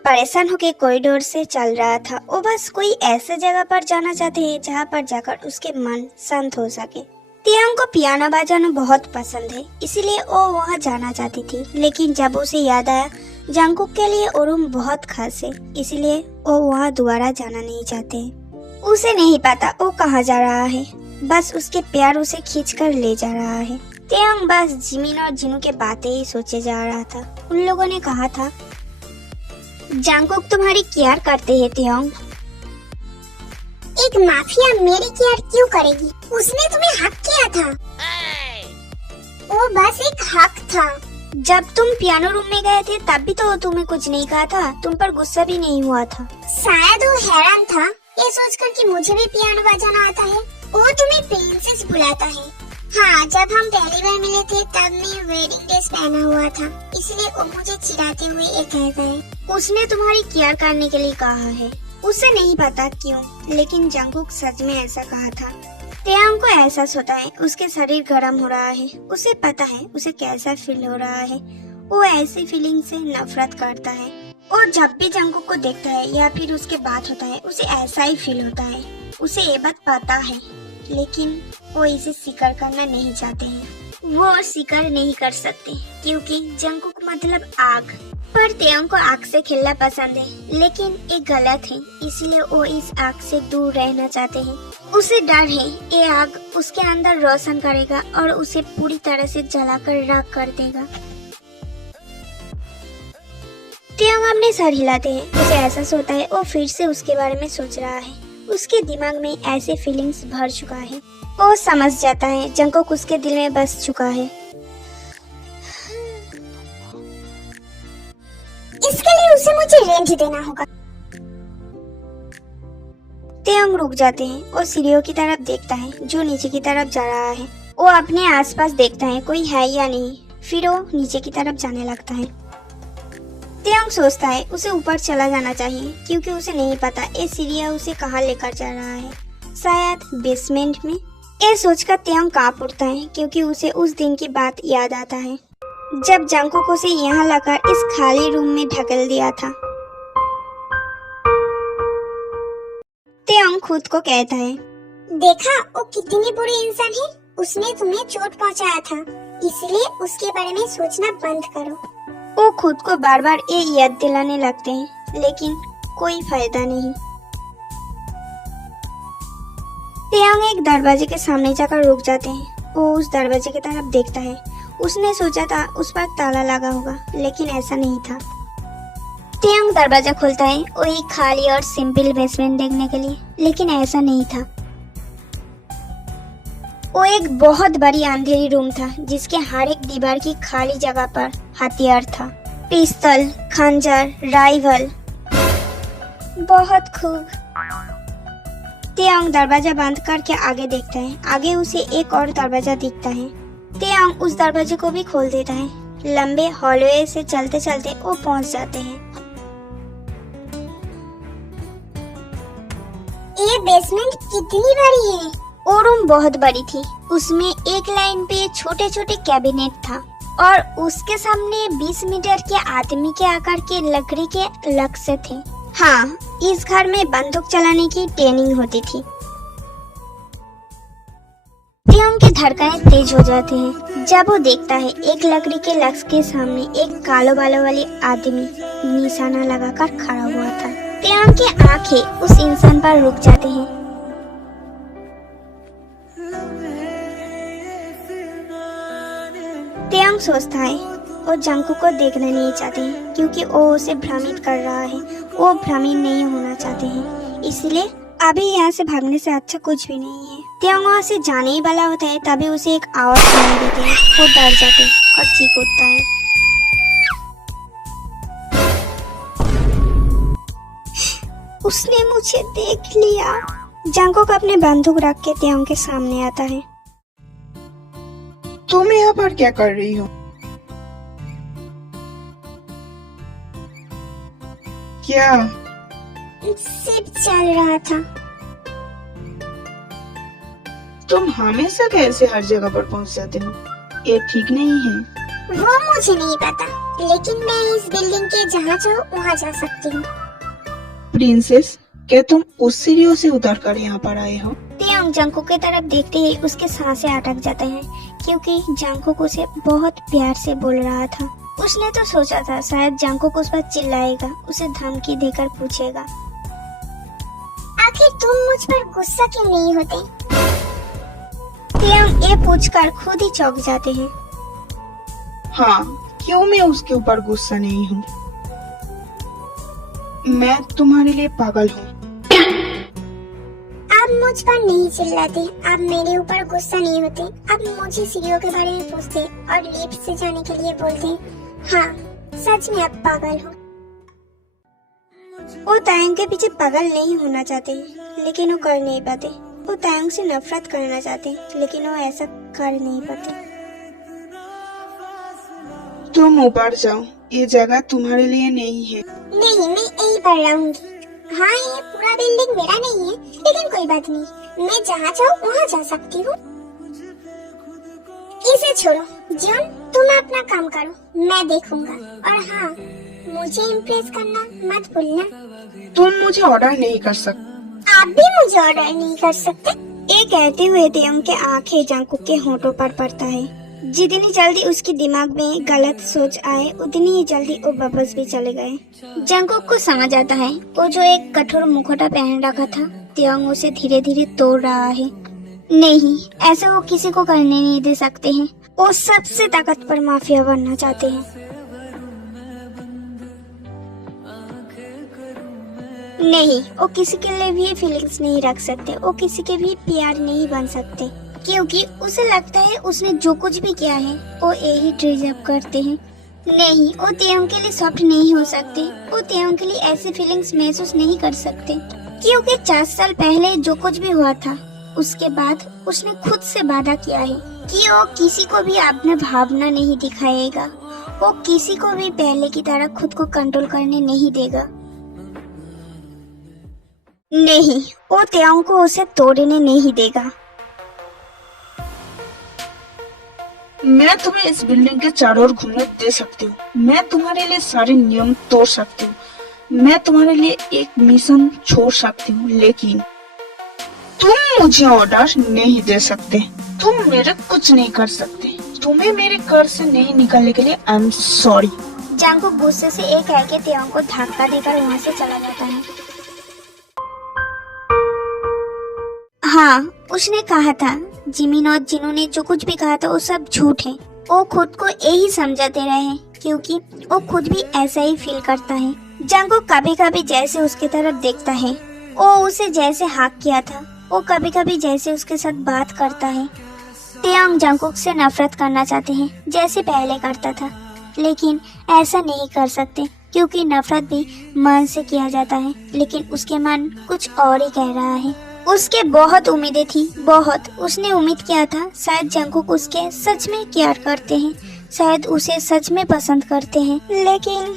परेशान होकर कॉरिडोर से चल रहा था। वो बस कोई ऐसे जगह पर जाना चाहते हैं जहाँ पर जाकर उसके मन शांत हो सके। तियांग को पियानो बजाना बहुत पसंद है, इसीलिए वो वहाँ जाना चाहती थी। लेकिन जब उसे याद आया जंगकुक के लिए वो रूम बहुत खास है, इसीलिए वो वहाँ दोबारा जाना नहीं चाहते। उसे नहीं पता वो कहाँ जा रहा है, बस उसके प्यार उसे खींचकर ले जा रहा है। तियांग बस जिमिन और जिनू के बातें ही सोचे जा रहा था। उन लोगों ने कहा था, जंगकुक तुम्हारी केयर करते हैं तियांग। एक माफिया मेरी केयर क्यों करेगी? उसने तुम्हें हक किया था। वो बस एक हक था। जब तुम पियानो रूम में गए थे तब भी तो तुम्हें कुछ नहीं कहा था, तुम पर गुस्सा भी नहीं हुआ था। शायद वो हैरान था ये सोचकर कि मुझे भी पियानो बजाना आता है। वो तुम्हें प्रिंसेस बुलाता है। हाँ, जब हम पहली बार मिले थे तब मैं वेडिंग ड्रेस पहना हुआ था, इसलिए वो मुझे चिढ़ाते हुए ये कहता है। उसने तुम्हारी केयर करने के लिए कहा है। उसे नहीं पता क्यों, लेकिन जंगकुक सच में ऐसा कहा था। तियांग को एहसास होता है उसके शरीर गर्म हो रहा है। उसे पता है उसे कैसा फील हो रहा है। वो ऐसी फीलिंग से नफरत करता है। और जब भी जंगकुक को देखता है या फिर उसके बात होता है उसे ऐसा ही फील होता है। उसे ये बात पता है, लेकिन वो इसे स्वीकार करना नहीं चाहते हैं। वो स्वीकार नहीं कर सकते क्योंकि जंगकुक मतलब आग। पर तियांग को आग से खेलना पसंद है, लेकिन ये गलत है, इसलिए वो इस आग से दूर रहना चाहते हैं। उसे डर है ये आग उसके अंदर रोशन करेगा और उसे पूरी तरह से जलाकर राख कर देगा। तियांग अपने सर हिलाते हैं। उसे एहसास होता है वो फिर से उसके बारे में सोच रहा है। उसके दिमाग में ऐसे फीलिंग्स भर चुका है। वो समझ जाता है जंगकुक उसके दिल में बस चुका है। इसके लिए उसे मुझे रेंट देना होगा। तियांग रुक जाते हैं। वो सीढ़ियों की तरफ देखता है जो नीचे की तरफ जा रहा है। वो अपने आसपास देखता है कोई है या नहीं, फिर वो नीचे की तरफ जाने लगता है। तियांग सोचता है उसे ऊपर चला जाना चाहिए क्योंकि उसे नहीं पता ये सीढ़ियाँ उसे कहाँ लेकर जा रहा है, शायद बेसमेंट में। ये सोचकर तियांग कांप उठता है क्योंकि उसे उस दिन की बात याद आता है जब जंगकुक उसे यहाँ लाकर इस खाली रूम में ढकेल दिया था। तियांग खुद को कहता है, देखा वो कितनी बुरी इंसान है। उसने तुम्हें चोट पहुंचाया था, इसलिए उसके बारे में सोचना बंद करो। वो खुद को बार बार ये याद दिलाने लगते हैं, लेकिन कोई फायदा नहीं। तियांग एक दरवाजे के सामने जाकर रुक जाते हैं। वो उस दरवाजे की तरफ देखता है। उसने सोचा था उस पर ताला लगा होगा, लेकिन ऐसा नहीं था। तियांग दरवाजा खोलता है वही खाली और सिंपल बेसमेंट देखने के लिए, लेकिन ऐसा नहीं था। वो एक बहुत बड़ी अंधेरी रूम था जिसके हर एक दीवार की खाली जगह पर हथियार था, पिस्तौल, खंजर, राइफल। बहुत खूब। तियांग दरवाजा बंद करके आगे देखता है। आगे उसे एक और दरवाजा दिखता है। तियांग उस दरवाजे को भी खोल देता है। लंबे हॉलवे से चलते चलते वो पहुंच जाते हैं। ये बेसमेंट कितनी बड़ी है? वो रूम बहुत बड़ी थी। उसमें एक लाइन पे छोटे छोटे कैबिनेट था और उसके सामने 20 मीटर के आदमी के आकार के लकड़ी के लक्ष्य थे। हाँ, इस घर में बंदूक चलाने की ट्रेनिंग होती थी। तियांग के धड़कनें तेज हो जाते हैं जब वो देखता है एक लकड़ी के लक्ष्य के सामने एक कालो बालों वाले आदमी निशाना लगाकर खड़ा हुआ था। तियांग की आंखें उस इंसान पर रुक जाते हैं। तियांग सोचता है वो जंगकुक को देखना नहीं चाहते हैं क्योंकि वो उसे भ्रमित कर रहा है। वो भ्रमित नहीं होना चाहते हैं, इसलिए अभी यहाँ से भागने से अच्छा कुछ भी नहीं है। तियांग वहाँ से जाने ही वाला होता है तभी उसे एक आवाज सुनाई देती है। वो डर जाते हैं और चीख उठता है। उसने मुझे देख लिया। जंगकुक अपने बंदूक रख के तियांग के सामने आता है। तुम यहाँ पर क्या कर रही हो? क्या? सिर्फ चल रहा था। तुम हमेशा कैसे हर जगह पर पहुँच जाते हो? ये ठीक नहीं है। वो मुझे नहीं पता, लेकिन मैं इस बिल्डिंग के जहाँ चाहूँ वहाँ जा सकती हूँ। प्रिंसेस, क्या तुम उस सीढ़ियों से उतर कर यहाँ पर आए हो? तेयंग जंगकुक की तरफ देखते ही उसके सांसें अटक जाते हैं, क्योंकि जंगकुक उसे बहुत प्यार से बोल रहा था। उसने तो सोचा था शायद जंगकुक उस पर चिल्लाएगा, उसे धमकी देकर पूछेगा, आखिर तुम मुझ पर गुस्सा क्यों नहीं होते? तेयंग ये पूछकर खुद ही चौंक जाते हैं। हाँ, क्यों मैं उसके ऊपर गुस्सा नहीं हूँ? मैं तुम्हारे लिए पागल हूँ। आप मुझ पर नहीं चिल्लाते, आप मेरे ऊपर गुस्सा नहीं होते, आप मुझे सीढ़ियों के बारे में पूछते और लिफ्ट से जाने के लिए बोलते। हाँ, सच में आप पागल हो। वो तायंग के पीछे पागल नहीं होना चाहते, लेकिन वो कर नहीं पाते। वो तायंग से नफरत करना चाहते, लेकिन वो ऐसा कर नहीं पाते। तुम ऊपर जाओ, ये जगह तुम्हारे लिए नहीं है। नहीं, मैं यहीं पर रहूंगी। हाँ, ये पूरा बिल्डिंग मेरा नहीं है, लेकिन कोई बात नहीं, मैं जहाँ चाहूँ वहाँ जा सकती हूँ। इसे छोड़ो, जॉन, तुम अपना काम करो, मैं देखूंगा। और हाँ, मुझे इम्प्रेस करना मत भूलना। तुम मुझे ऑर्डर नहीं कर सकते। आप भी मुझे ऑर्डर नहीं कर सकते। ये कहते हुए तेयंग के आंखें जंगकुक के होठों पर पड़ता है। जितनी जल्दी उसके दिमाग में गलत सोच आए, उतनी ही जल्दी वो वापस भी चले गए। जंगकुक को समझ आता है वो जो एक कठोर मुखौटा पहन रखा था, तेयंग उसे धीरे धीरे तोड़ रहा है। नहीं, ऐसा वो किसी को करने नहीं दे सकते हैं। वो सबसे ताकतवर माफिया बनना चाहते हैं। नहीं, वो किसी के लिए भी फीलिंग्स नहीं रख सकते, वो किसी के भी प्यार नहीं बन सकते, क्योंकि उसे लगता है उसने जो कुछ भी किया है वो यही डिजर्व करते हैं। नहीं, वो तेयंग के लिए सॉफ्ट नहीं हो सकते, वो तेयंग के लिए ऐसी फीलिंग्स महसूस नहीं कर सकते, क्योंकि 4 साल पहले जो कुछ भी हुआ था, उसके बाद उसने खुद से वादा किया है कि वो किसी को भी अपना भावना नहीं दिखाएगा, वो किसी को भी पहले की तरह खुद को कंट्रोल करने नहीं देगा। नहीं, वो तेयंग को उसे तोड़ने नहीं देगा। मैं तुम्हें इस बिल्डिंग के चारों ओर घूमने दे सकती हूँ। मैं तुम्हारे लिए सारे नियम तोड़ सकती हूँ। मैं तुम्हारे लिए एक मिशन छोड़ सकती हूँ, लेकिन तुम मुझे ऑर्डर नहीं दे सकते। तुम मेरे कुछ नहीं कर सकते। तुम्हें मेरे घर से नहीं निकालने के लिए आई एम सॉरी। जंगकुक गुस्से से एक कह के तेयंग को धक्का देकर वहाँ से चला जाता है। हाँ, उसने कहा था, जिमिन और जिनू ने जो कुछ भी कहा था वो सब झूठ है। वो खुद को यही समझाते रहे, क्योंकि वो खुद भी ऐसा ही फील करता है। जंगकुक कभी कभी जैसे उसके तरफ देखता है, वो उसे जैसे हाक किया था, वो कभी कभी जैसे उसके साथ बात करता है। तेयंग जंगकुक से नफरत करना चाहते हैं जैसे पहले करता था, लेकिन ऐसा नहीं कर सकते, क्योंकि नफरत भी मन से किया जाता है, लेकिन उसके मन कुछ और ही कह रहा है। उसके बहुत उम्मीदें थी, बहुत। उसने उम्मीद किया था शायद जंगकुक उसके सच में केयर करते हैं, शायद उसे सच में पसंद करते हैं, लेकिन